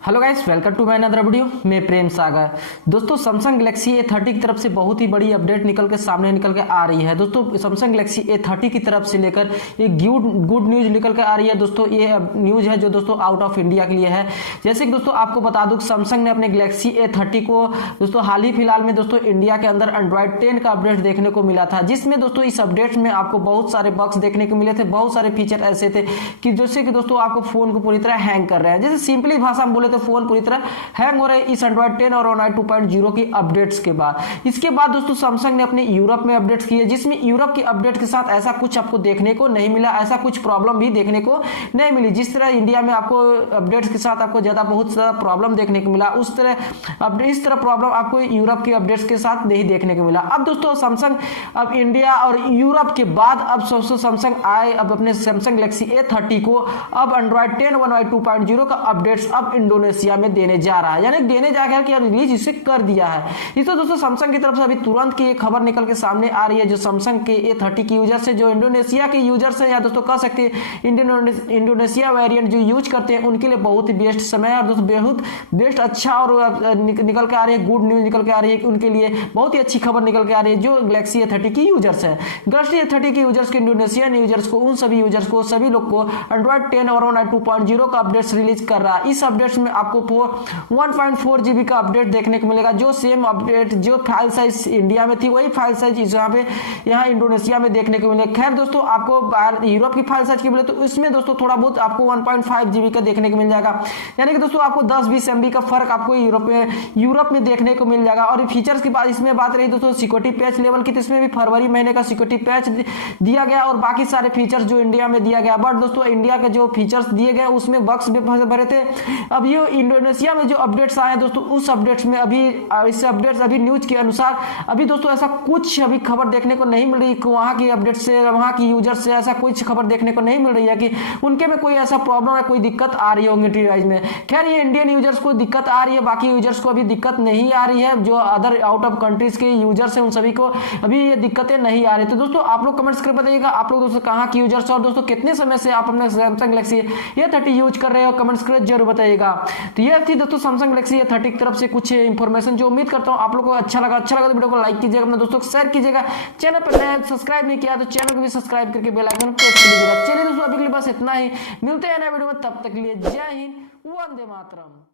Hello guys, welcome to my another video. मैं प्रेम सागर। दोस्तों, Samsung Galaxy A30 की तरफ से बहुत ही बड़ी अपडेट निकल के आ रही है। दोस्तों, सैमसंग गैलेक्सी A30 की तरफ से लेकर एक गुड न्यूज निकल के आ रही है। दोस्तों, ये न्यूज है जो दोस्तों आउट ऑफ इंडिया के लिए है। जैसे कि दोस्तों आपको बता दूं, सैमसंग ने अपने गैलेक्सी A30 को दोस्तों हाल ही फिलहाल में दोस्तों इंडिया के अंदर एंड्रॉइड 10 का अपडेट देखने को मिला था, जिसमें दोस्तों इस अपडेट में आपको बहुत सारे बग्स देखने को मिले थे। बहुत सारे फीचर ऐसे थे कि जैसे कि दोस्तों आपको फोन को पूरी तरह हैंग कर रहे हैं। जैसे सिंपली भाषा में बोले तो फोन पूरी तरह हैंग हो रहे हैं इस एंड्रॉइड 10 और एंड्रॉइड 2.0 की अपडेट्स के बाद। इसके बाद दोस्तों सैमसंग ने अपने यूरोप में अपडेट्स किए, जिसमें यूरोप की अपडेट के साथ ऐसा कुछ आपको देखने को नहीं मिला, ऐसा कुछ प्रॉब्लम भी देखने को नहीं मिली। जिस तरह इंडिया में आपको अपडेट्स के साथ आपको बहुत ज्यादा प्रॉब्लम देखने को मिला, उस तरह इस तरह प्रॉब्लम आपको यूरोप की अपडेट्स के साथ नहीं देखने को मिला। अब दोस्तों सैमसंग अब इंडिया और यूरोप के बाद अब सैमसंग आए अब अपने सैमसंग गैलेक्सी A30 को अब एंड्रॉइड 10 और एंड्रॉइड 2.0 का अपडेट्स अब इंडोनेशिया में देने जा रहा है, यानी देने जा गया कि रिलीज इसे कर दिया है। इससे दोस्तों सैमसंग की तरफ से अभी तुरंत की एक खबर निकल के सामने आ रही है, जो सैमसंग के A30 के यूजर्स है, जो इंडोनेशिया के यूजर्स है, या दोस्तों कह सकते हैं इंडोनेशिया वेरिएंट जो यूज करते हैं उनके लिए बहुत ही बेस्ट समय है और दोस्तों बहुत बेस्ट अच्छा और निकल के आ रही है, गुड न्यूज निकल के आ रही है। उनके लिए बहुत ही अच्छी खबर निकल के आ रही है जो गैलेक्सी A30 की यूजर्स है। गैलेक्सी A30 के यूजर्स के इंडोनेशियन यूजर्स को, उन सभी यूजर्स को, सभी लोग को एंड्रॉइड 10 और एंड्रॉइड 2.0 का अपडेट्स रिलीज कर रहा है। इस अपडेट्स में आपको 1.4 GB का अपडेट देखने को मिलेगा, जो सेम अपडेट जो फाइल साइज इंडिया में थी वही फाइल साइज यहाँ इंडोनेशिया में देखने को मिले। खैर दोस्तों आपको यूरोप की फाइल साइज की बोले तो इसमें दोस्तों थोड़ा बहुत आपको 1.5 GB का देखने को मिल जाएगा, यानी कि दोस्तों आपको 10-20 MB का फर्क आपको यूरोप में देखने को मिल जाएगा। और फीचर्स की बात इसमें बात रही दोस्तों सिक्योरिटी पैच लेवल की, तो इसमें भी फरवरी महीने का सिक्योरिटी पैच दिया गया और बाकी सारे फीचर्स जो इंडिया में दिया गया। बट दोस्तों इंडिया के जो फीचर्स दिए गए उसमें बग्स भरे थे। अब ये इंडोनेशिया में जो अपडेट्स आए दोस्तों उस अपडेट्स में अभी इस अपडेट्स अभी न्यूज के अनुसार अभी दोस्तों ऐसा कुछ अभी खबर देखने को नहीं मिल रही कि वहां की अपडेट से, वहां की यूजर से ऐसा कुछ खबर देखने को नहीं मिल रही है कि उनके में कोई ऐसा प्रॉब्लम है, कोई दिक्कत आ रही होगी डिवाइस में। खैर ये इंडियन यूजर्स को दिक्कत आ रही है, बाकी यूजर्स को अभी दिक्कत नहीं आ रही है। जो अदर आउट ऑफ कंट्रीज के यूजर्स हैं उन सभी को अभी ये दिक्कतें नहीं आ रही। तो दोस्तों आप लोग कमेंट्स कर बताइएगा आप लोग दोस्तों कहाँ की यूजर्स और दोस्तों कितने समय से आप अपने सैमसंग गैलेक्सी A30 यूज कर रहे हो, कमेंट्स कर जरूर बताइएगा। तो ये थी दोस्तों सैमसंग गैलेक्सी A30 की तरफ से कुछ इंफॉर्मेशन, जो उम्मीद करता हूं आप लोगों को अच्छा लगा तो वीडियो को लाइक कीजिएगा, अपने दोस्तों को शेयर कीजिएगा। चैनल पर नए सब्सक्राइब नहीं किया तो चैनल को भी सब्सक्राइब करके बेल आइकन प्रेस कर दीजिएगा। चलिए दोस्तों अभी के लिए बस इतना ही, मिलते हैं नए वीडियो में, तब तक के लिए जय हिंद, वंदे मातरम।